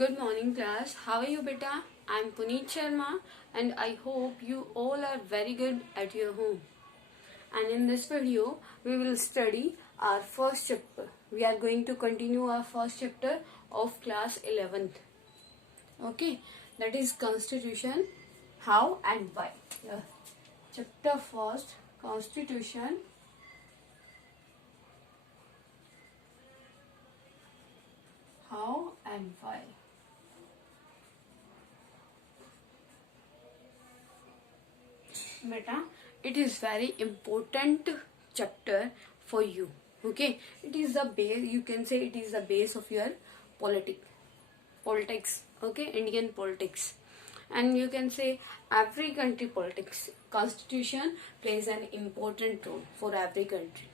Good morning class. How are you beta? I'm Puneet Sharma and I hope you all are very good at your home. And in this video, we will study our first chapter. We are going to continue our first chapter of class 11th. Okay, that is Constitution, how and why. Chapter first, Constitution, how and why. Beta, it is very important chapter for you. Okay, it is the base, you can say it is the base of your politics. Okay, Indian politics, and you can say every country politics. Constitution plays an important role for every country.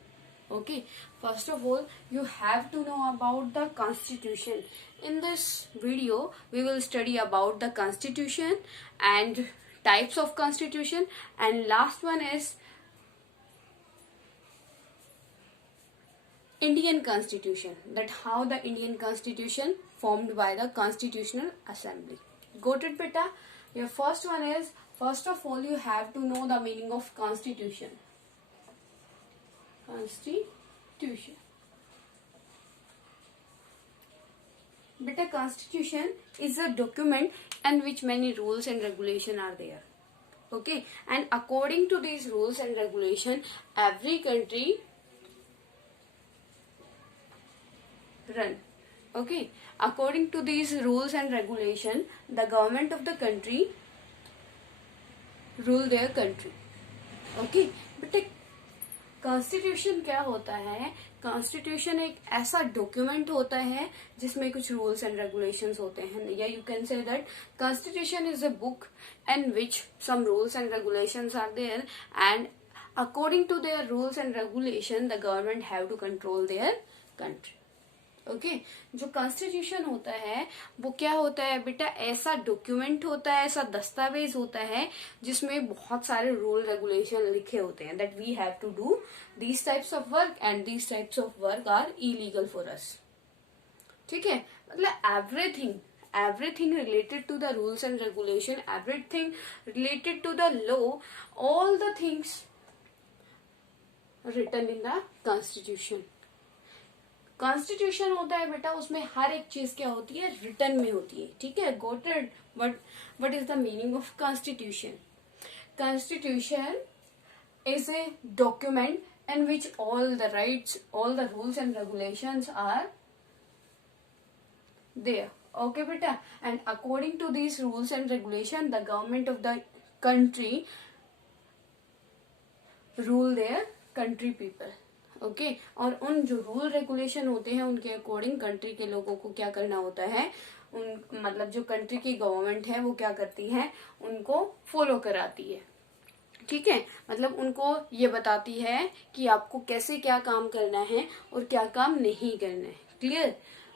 Okay, first of all, you have to know about the constitution. In this video, we will study about the constitution and types of constitution, and last one is Indian constitution, that how the Indian constitution formed by the Constitutional Assembly. Got it beta? Your first one is, first of all, you have to know the meaning of constitution. Constitution. Beta, constitution is a document in which many rules and regulations are there. Okay, and according to these rules and regulations, every country run. Okay, according to these rules and regulations, the government of the country rule their country. Okay, but constitution क्या होता है? Constitution एक ऐसा document होता है जिसमें कुछ rules and regulations होते हैं, या you can say that constitution is a book in which some rules and regulations are there, and according to their rules and regulation the government have to control their country. Okay, जो constitution होता है वो क्या होता है बेटा? ऐसा document होता है, ऐसा दस्तावेज होता है जिसमें बहुत सारे रूल रेगुलेशन लिखे होते हैं, that we have to do these types of work and these types of work are illegal for us. ठीक है, मतलब everything related to the rules and regulation, everything related to the law, all the things written in the constitution. Constitution होता है बेटा, उसमें हर एक चीज क्या होती है? रिटर्न में होती है. ठीक है, got it? What is the meaning of constitution? Constitution is a document in which all the rights, all the rules and regulations are there. Okay beta, and according to these rules and regulation, the government of the country rule their country people. Okay, और उन जो rule regulation होते हैं उनके according country के लोगों को क्या करना होता है? उन मतलब जो कंट्री की गवर्नमेंट है वो क्या करती है? उनको फॉलो कराती है. ठीक है, मतलब उनको ये बताती है कि आपको कैसे क्या काम करना है और क्या काम नहीं करना है. Clear?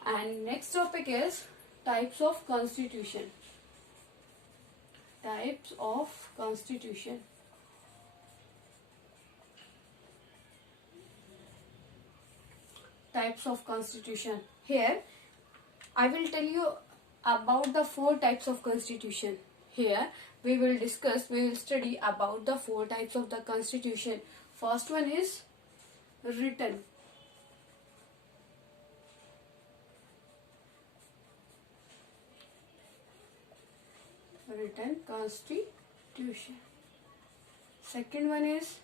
And next topic is types of constitution. Types of constitution. Types of constitution. Here I will tell you about the 4 types of constitution. Here we will study about the 4 types of the constitution. First one is written. Written constitution. Second one is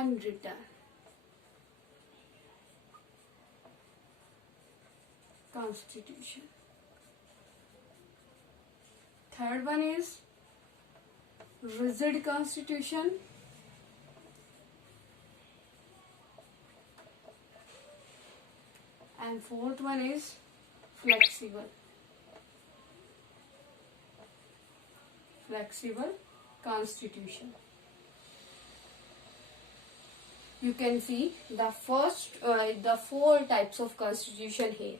unwritten constitution. Third one is rigid constitution. And fourth one is flexible constitution. You can see the 4 types of constitution here.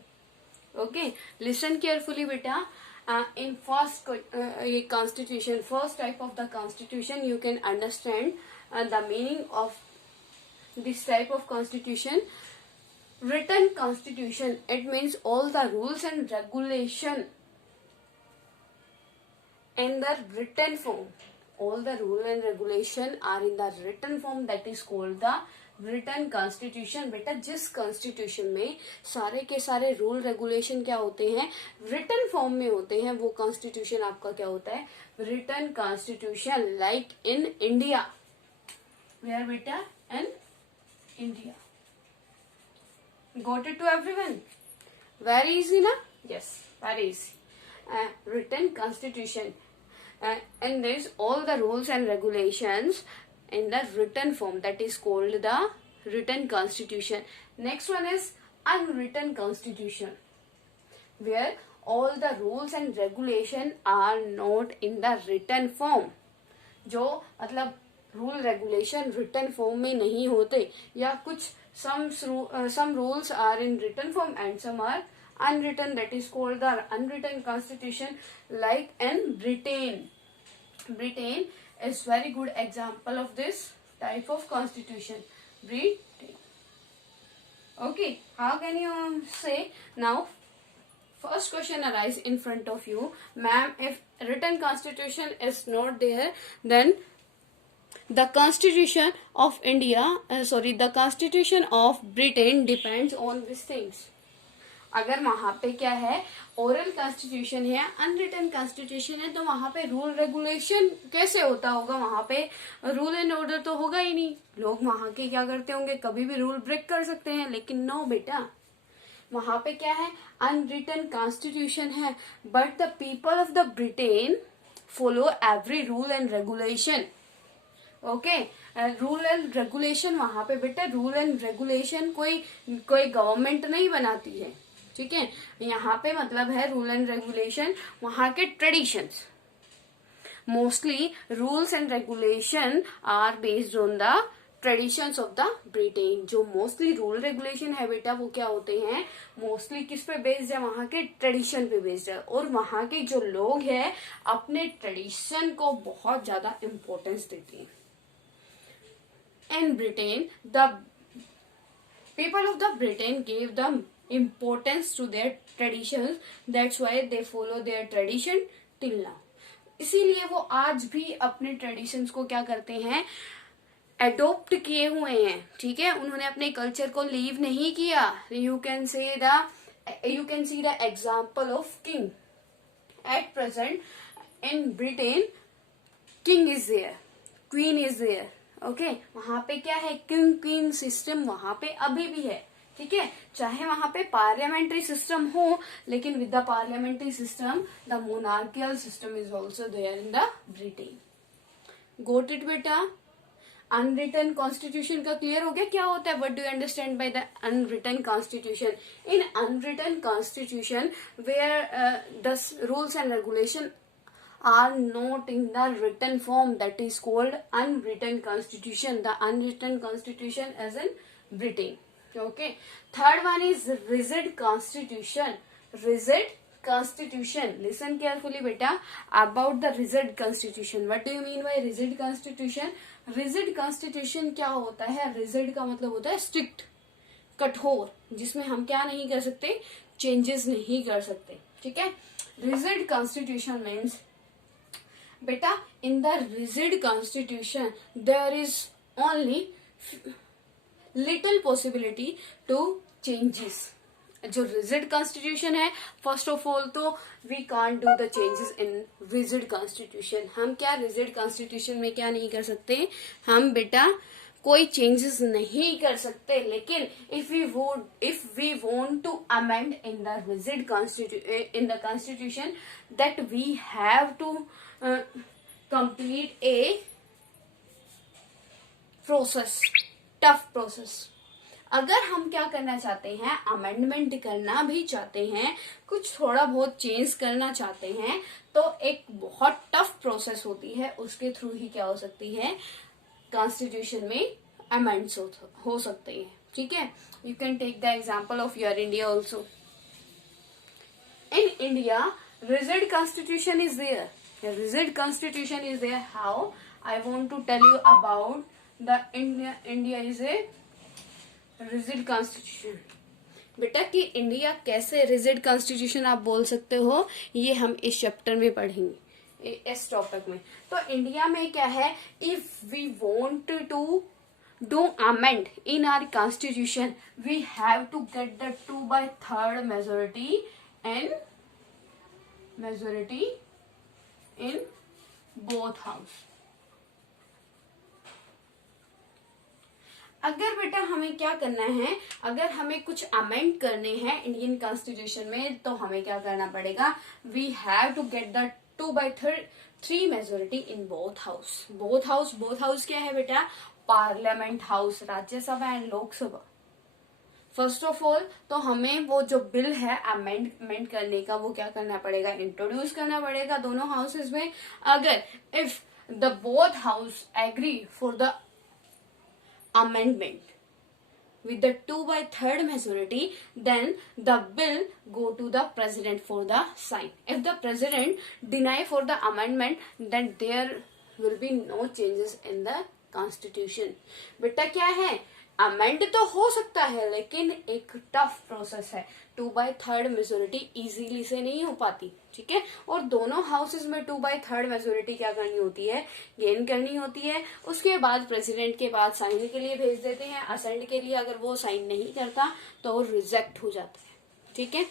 Okay, listen carefully beta. In first constitution, first type of the constitution, you can understand the meaning of this type of constitution. written constitution, it means all the rules and regulation in the written form. All the rule and regulation are in the written form, that is called the written constitution. बेटा जिस constitution में सारे के सारे rule regulation क्या होते हैं, written form में होते हैं, वो constitution आपका क्या होता है, written constitution. Like in India, where बेटा in India. Got it to everyone? Very easy na? Yes, very easy. Written constitution. And there is all the rules and regulations in the written form, that is called the written constitution. Next one is unwritten constitution, where all the rules and regulation are not in the written form. जो मतलब rule regulation written form में नहीं होते, या कुछ some rules are in written form and some are unwritten, that is called the unwritten constitution. Like in Britain. Britain is very good example of this type of constitution. Britain. Okay, how can you say now? First question arise in front of you, ma'am, if written constitution is not there, then the constitution of the constitution of Britain depends on these things. अगर वहां पे क्या है, oral constitution है, unwritten constitution है, तो वहां पे रूल रेगुलेशन कैसे होता होगा, वहां पे रूल एंड ऑर्डर तो होगा ही नहीं. लोग वहां के क्या करते होंगे, कभी भी रूल ब्रेक कर सकते हैं. लेकिन नो बेटा, वहां पे क्या है, अनरिटन कॉन्स्टिट्यूशन है, but the people of the Britain follow every rule and regulation. Okay, rule and regulation वहां पे बेटा, रूल एंड रेगुलेशन कोई गवर्नमेंट नहीं बनाती है, ठीक है. यहाँ पे मतलब है रूल एंड रेगुलेशन वहां के traditions. Mostly rules and regulation are based on the traditions of the Britain. जो मोस्टली रूल रेगुलेशन है बेटा, वो क्या होते हैं, मोस्टली किस पे बेस्ड है, वहां के ट्रेडिशन पे बेस्ड है. और वहां के जो लोग हैं अपने ट्रेडिशन को बहुत ज्यादा इम्पोर्टेंस देते हैं. In Britain, the people of the Britain gave the importance to their traditions. That's why they follow their tradition till now. इसीलिए वो आज भी अपने ट्रेडिशंस को क्या करते हैं, एडोप्ट किए हुए हैं. ठीक है, उन्होंने अपने कल्चर को लीव नहीं किया. You can see the example of king. At present in Britain king is there, queen is there. Okay, वहां पे क्या है, किंग क्वीन सिस्टम वहां पे अभी भी है. ठीक है, चाहे वहां पे पार्लियामेंट्री सिस्टम हो, लेकिन with the parliamentary system the monarchial system is also there in the Britain. Got it बेटा. अनरिटन कॉन्स्टिट्यूशन का क्लियर हो गया क्या होता है, what do you understand by the unwritten constitution. In unwritten constitution where the rules and regulation are not in the written form, that is called unwritten constitution. The unwritten constitution as in Britain. Okay, third one is rigid constitution. Rigid constitution, listen carefully beta about the rigid constitution. What do you mean by rigid constitution? Rigid constitution क्या होता है, rigid का मतलब होता है strict, कठोर, जिसमें हम क्या नहीं कर सकते, चेंजेस नहीं कर सकते. ठीक है, rigid constitution means बेटा in the rigid constitution there is only little possibility to changes. जो रिजिड कॉन्स्टिट्यूशन है, फर्स्ट ऑफ ऑल तो we can't do the changes in rigid constitution. हम क्या रिजिड कॉन्स्टिट्यूशन में क्या नहीं कर सकते, हम बेटा कोई चेंजेस नहीं कर सकते. लेकिन if we want to amend in the rigid constitution, that we have to complete a process, tough process. अगर हम क्या करना चाहते हैं, अमेंडमेंट करना भी चाहते हैं, कुछ थोड़ा बहुत चेंज करना चाहते हैं, तो एक बहुत टफ प्रोसेस होती है. उसके थ्रू ही क्या हो सकती है, कॉन्स्टिट्यूशन में अमेंड्स हो सकते हैं. ठीक है, you can take the example of your India also. In India rigid constitution is there. A rigid constitution is there. How? I want to tell you about the India is a rigid constitution. बेटा कि India कैसे rigid constitution आप बोल सकते हो, ये हम इस चैप्टर में पढ़ेंगे, इस टॉपिक में। तो इंडिया में क्या है, if we want to do amend in our constitution we have to get the 2/3 majority in both house. अगर बेटा हमें क्या करना है, अगर हमें कुछ अमेंड करने हैं इंडियन कॉन्स्टिट्यूशन में, तो हमें क्या करना पड़ेगा, we have to get the 2/3 majority in both house. Both house क्या है बेटा, parliament house, Rajya Sabha and Lok Sabha. First of all तो हमें वो जो बिल है अमेंडमेंट करने का, वो क्या करना पड़ेगा, इंट्रोड्यूस करना पड़ेगा दोनों हाउसेस में। अगर if the both house agree for the amendment with the 2/3 majority, then the bill go to the president for the sign. If the president deny for the amendment, then there will be no changes in the constitution. बेटा क्या है, amend तो हो सकता है लेकिन एक tough process है, 2/3 मेजोरिटी इजीली से नहीं हो पाती, ठीक है। और दोनों हाउसेस में 2/3 मेजोरिटी क्या करनी होती है, गेन करनी होती है। उसके बाद प्रेसिडेंट के बाद साइन के लिए भेज देते हैं, असेंट के लिए। अगर वो साइन नहीं करता तो वो रिजेक्ट हो जाता है, ठीक है।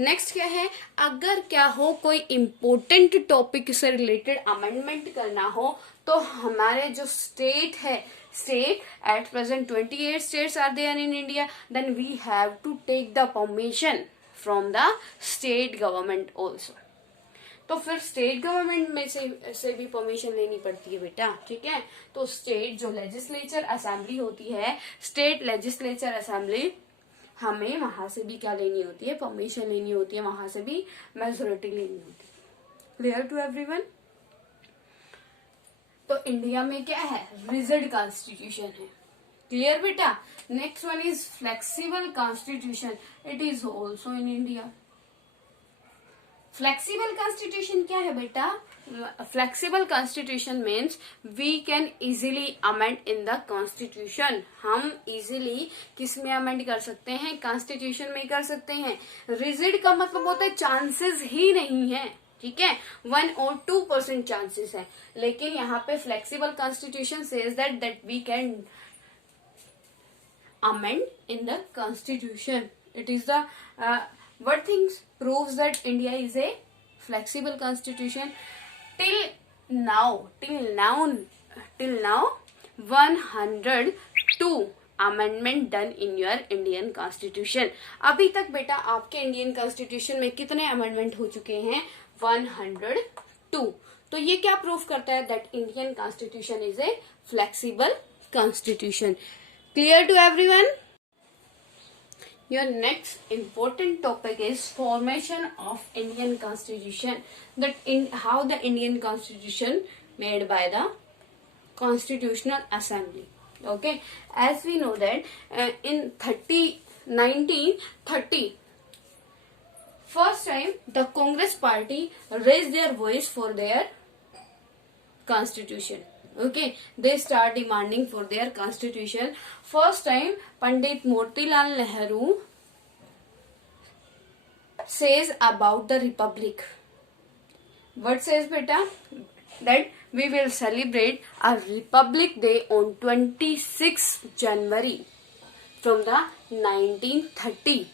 नेक्स्ट क्या है, अगर क्या हो कोई इम्पोर्टेंट टॉपिक से रिलेटेड अमेंडमेंट करना हो, तो हमारे जो स्टेट है, state at present 28 states are there in India, then we have to take the permission from the state government also. तो फिर स्टेट गवर्नमेंट में से भी परमिशन लेनी पड़ती है बेटा, ठीक है। तो स्टेट जो लेजिस्लेचर असेंबली होती है, स्टेट लेजिस्लेचर असेंबली, हमें वहां से भी क्या लेनी होती है, परमिशन लेनी होती है, वहां से भी मेजोरिटी लेनी होती है। Clear to everyone. तो इंडिया में क्या है, रिजिड कॉन्स्टिट्यूशन है। क्लियर बेटा। Next one is flexible constitution, it is also in India. Flexible constitution क्या है बेटा, flexible constitution means we can easily amend in the constitution. हम इजीली किस में अमेंड कर सकते हैं, कॉन्स्टिट्यूशन में कर सकते हैं। रिजिड का मतलब होता है चांसेस ही नहीं है, ठीक है, 1 or 2% चांसेस है। लेकिन यहाँ पे flexible constitution says that we can amend in the constitution. It is the what things proves that India is a flexible constitution. Till now 102 amendment done in your Indian constitution. अभी तक बेटा आपके Indian constitution में कितने amendment हो चुके हैं, 102। तो ये क्या प्रूफ करता है, that Indian constitution is a flexible constitution. Clear to everyone. Your next important topic is formation of Indian Constitution. How the Indian Constitution made by the Constitutional Assembly. Okay, as we know that in 1930, first time the Congress Party raised their voice for their constitution. Okay, they start demanding for their constitution. First time Pandit Motilal Nehru says about the republic. What says beta? That we will celebrate a Republic Day on 26 January from the 1930।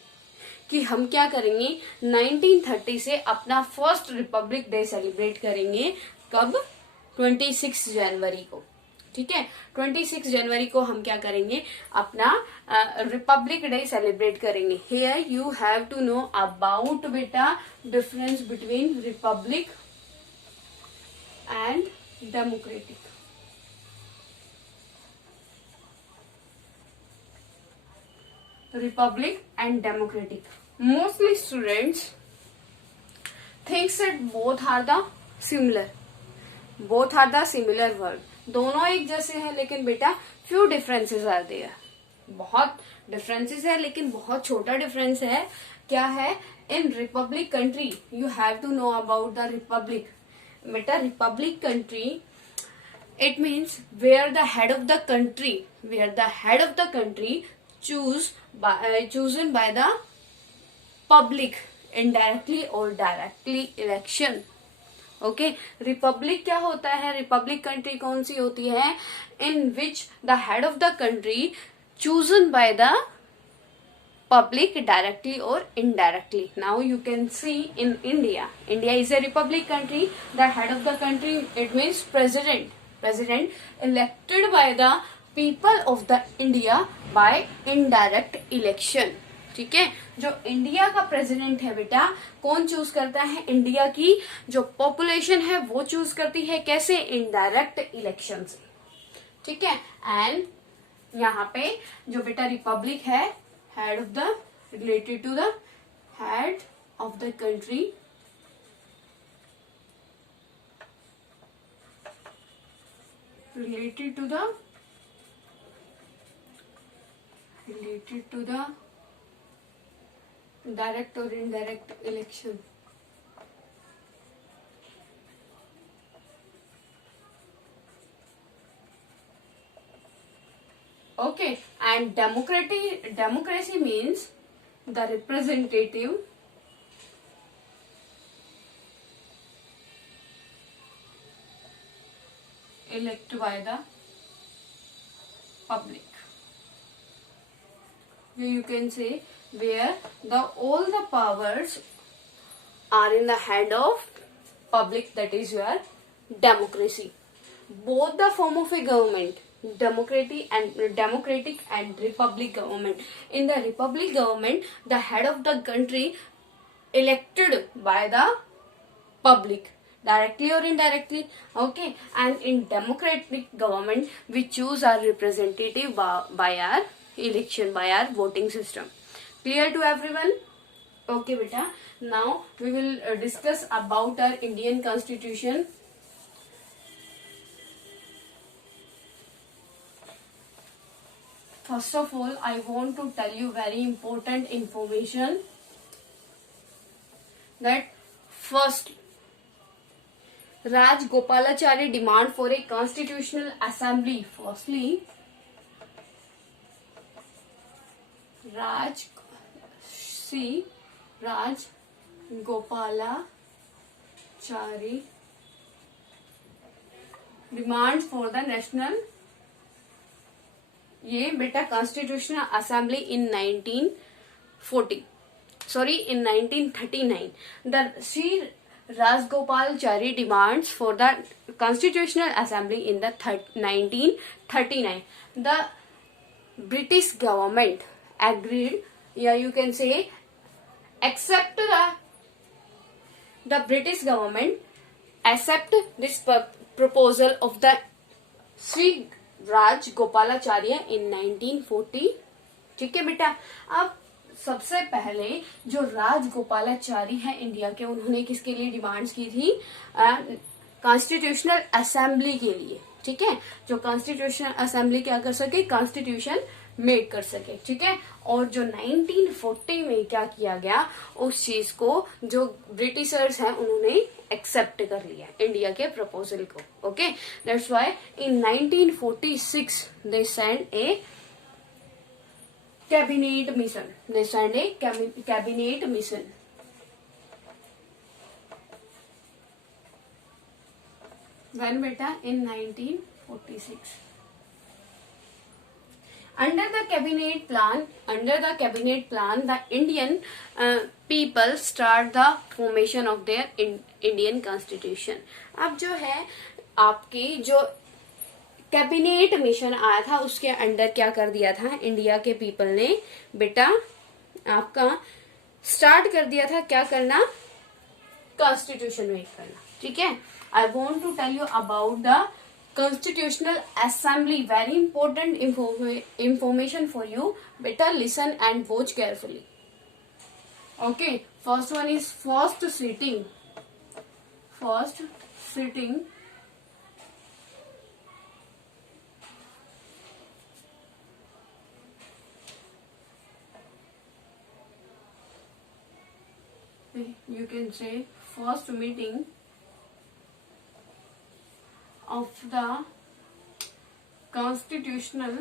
कि हम क्या करेंगे, 1930 से अपना first Republic day celebrate करेंगे। कब, 26 जनवरी को, ठीक है। 26 जनवरी को हम क्या करेंगे, अपना रिपब्लिक डे सेलिब्रेट करेंगे। Here you have to know about बेटा difference between republic and democratic. Republic and democratic. Mostly students thinks that both are the similar. Both are the similar word. दोनों एक जैसे हैं, लेकिन बेटा few differences are there. बहुत differences है, लेकिन बहुत छोटा difference है। क्या है, in republic country you have to know about the republic. बेटा republic country it means where the head of the country chosen by the public indirectly or directly election. Okay, republic क्या होता है? Republic country कौन सी होती है? In which the head of the country chosen by the public directly or indirectly. Now you can see in India. India is a republic country. The head of the country, it means president. President elected by the people of the India by indirect election. ठीक है, जो India का president है बेटा, कौन choose करता है? India की जो पॉपुलेशन है वो चूज करती है. कैसे? इनडायरेक्ट इलेक्शन से. ठीक है, एंड यहाँ पे जो बेटा रिपब्लिक है, head of the related to the head of the country related to the direct or indirect election. Okay, and democracy means the representative elected by the public. You can say where all the powers are in the hand of public, that is your democracy. Both the form of a government, democratic and republic government. In the republic government, the head of the country elected by the public directly or indirectly. Okay, and in democratic government we choose our representative by our election, by our voting system. Clear to everyone? Okay beta, now we will discuss about our Indian constitution. First of all, I want to tell you very important information that first, Rajgopalachari demand for a constitutional assembly. Firstly, Rajgopalachari demands for the national, ये बेटा constitutional assembly in 1939. The Shri Rajagopalachari demands for the constitutional assembly in the 1939. The British government agreed, या you can से accept the British government accept this proposal of the Sri Rajagopalachari in 1940. ठीक है बेटा, अब सबसे पहले जो राजगोपालाचारी है इंडिया के, उन्होंने किसके लिए डिमांड्स की थी? कॉन्स्टिट्यूशनल असेंबली के लिए. ठीक है, जो कॉन्स्टिट्यूशनल असेंबली क्या कर सके? कॉन्स्टिट्यूशन मेक कर सके. ठीक है, और जो 1940 में क्या किया गया, उस चीज को जो ब्रिटिशर्स हैं उन्होंने एक्सेप्ट कर लिया इंडिया के प्रपोजल को. Okay, that's why in 1946 they send A cabinet mission. When beta? In 1946. Under the cabinet plan, the Indian people start the formation of their Indian constitution. अब जो है आपकी जो कैबिनेट मिशन आया था, उसके अंडर क्या कर दिया था इंडिया के पीपल ने? बेटा आपका स्टार्ट कर दिया था क्या करना? कॉन्स्टिट्यूशन मेक करना. ठीक है, I want to tell you about the Constitutional Assembly. Very important information for you. Better listen and watch carefully. Okay, first one is first sitting. You can say first meeting of the Constitutional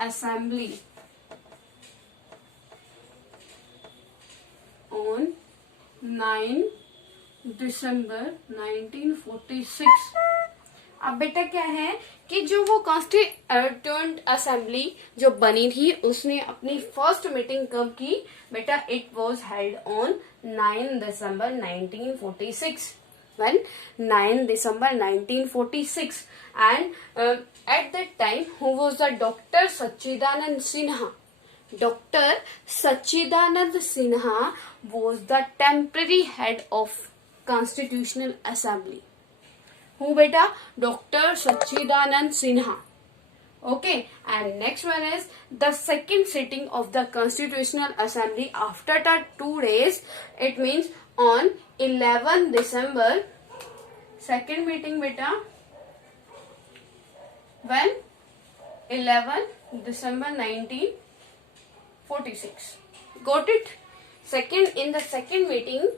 Assembly on 9 December 1946। अब बेटा क्या है कि जो वो constituent assembly जो बनी थी उसने अपनी फर्स्ट मीटिंग कब की बेटा? It was held on 9 December 1946। when 9 December 1946 and at that time who was the Dr. Sachidanand Sinha? Dr. Sachidanand Sinha was the temporary head of Constitutional Assembly. Who beta? Dr. Sachidanand Sinha. Okay, and next one is the second sitting of the Constitutional Assembly after the 2 days. It means on 11 December. Second meeting beta when 11 December 1946. Got it? In the second meeting,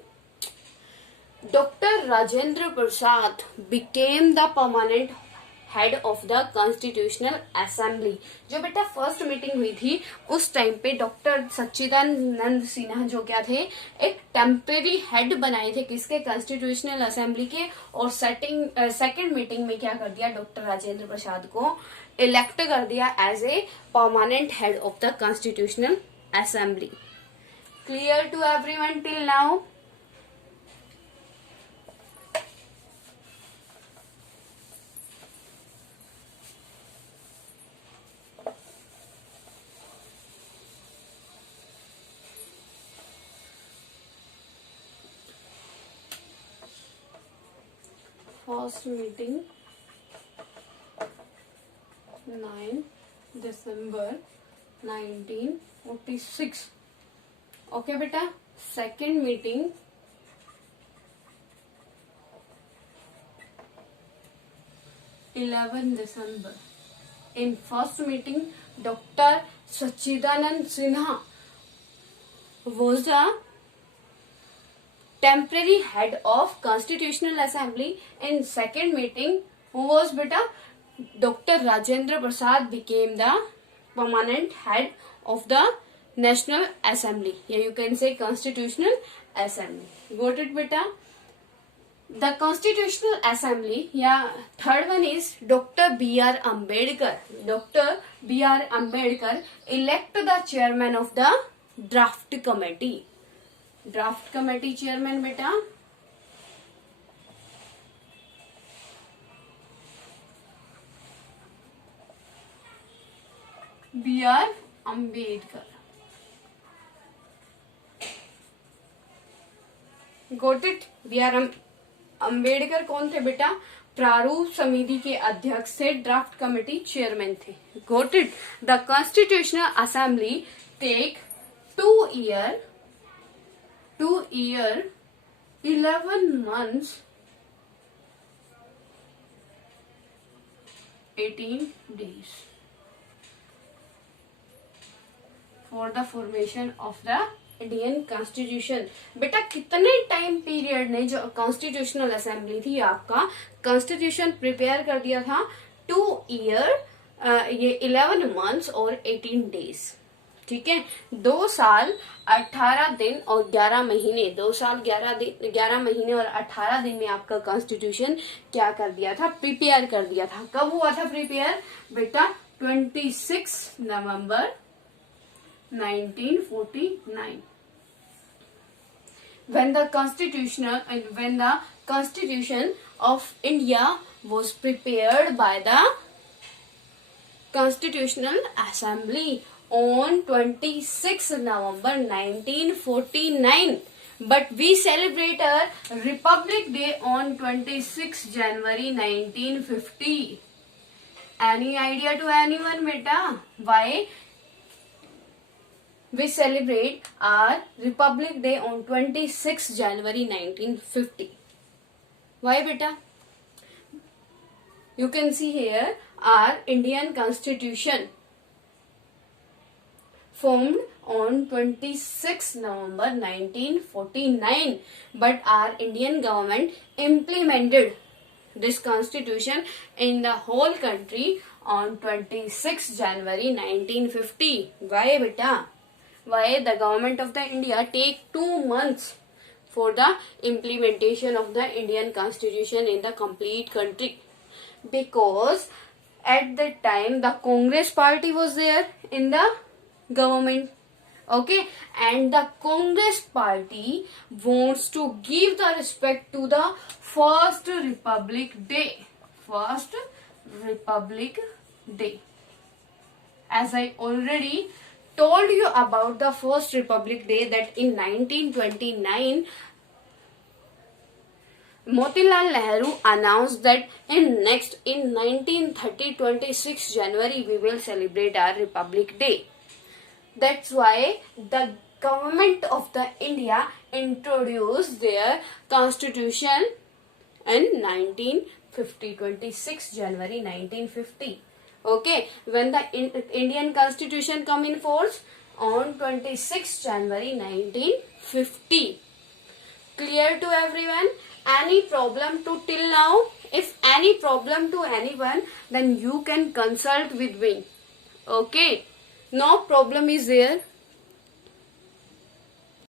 Dr. Rajendra Prasad became the permanent head of the constitutional assembly. जो बेटा first meeting हुई थी उस time पे doctor Sachchidanand Sinha जो क्या थे, एक टेम्परेरी हेड बनाए थे किसके? कॉन्स्टिट्यूशनल असेंबली के। और सेकंड मीटिंग में क्या कर दिया? डॉक्टर राजेंद्र प्रसाद को इलेक्ट कर दिया as a permanent head of the constitutional assembly. Clear to everyone till now? First meeting 9 December 1946। Okay बेटा। Second meeting 11 December. In first meeting doctor Sachchidanand Sinha was the temporary head of Constitutional Assembly. In second meeting, who was beta? Dr. Rajendra Prasad became the permanent head of the National Assembly. Yeah, you can say Constitutional Assembly. Got it beta? The Constitutional Assembly, yeah, third one is Dr. B.R. Ambedkar. Dr. B.R. Ambedkar elect the chairman of the draft committee. Draft committee chairman बेटा B R Ambedkar. Got it? B R Ambedkar कौन थे बेटा? प्रारूप समिति के अध्यक्ष थे, draft committee chairman थे। Got it? The constitutional assembly take 2 year 11 months 18 days for the formation of the Indian constitution. बेटा कितने टाइम पीरियड ने जो कॉन्स्टिट्यूशनल असेंबली थी आपका कॉन्स्टिट्यूशन प्रिपेयर कर दिया था? 2 year ये 11 months और 18 days। ठीक है, 2 साल 18 दिन और 11 महीने, 2 साल 11 महीने और 18 दिन में आपका कॉन्स्टिट्यूशन क्या कर दिया था? प्रिपेयर कर दिया था। कब हुआ था प्रिपेयर बेटा? 26 नवंबर 1949। when the Constitution of India was prepared by the Constitutional Assembly on 26 November 1949, but we celebrate our Republic Day on 26 January 1950. Any idea to anyone beta? Why we celebrate our Republic Day on 26 January 1950? Why beta? You can see here our Indian Constitution formed on 26 November 1949, but our Indian government implemented this constitution in the whole country on 26 January 1950. Why beta? Why the government of the India take 2 months for the implementation of the Indian constitution in the complete country? Because at that time the Congress party was there in the government. Okay, and the Congress party wants to give the respect to the first Republic Day. First Republic Day. As I already told you about the first Republic Day, that in 1929 Motilal Nehru announced that in 1930 26 January we will celebrate our Republic Day. That's why the government of the India introduced their constitution in 1950, 26 January 1950. Okay, when the Indian constitution come in force on 26 January 1950. Clear to everyone? Any problem to till now? If any problem to anyone, then you can consult with me. Okay, no problem is there.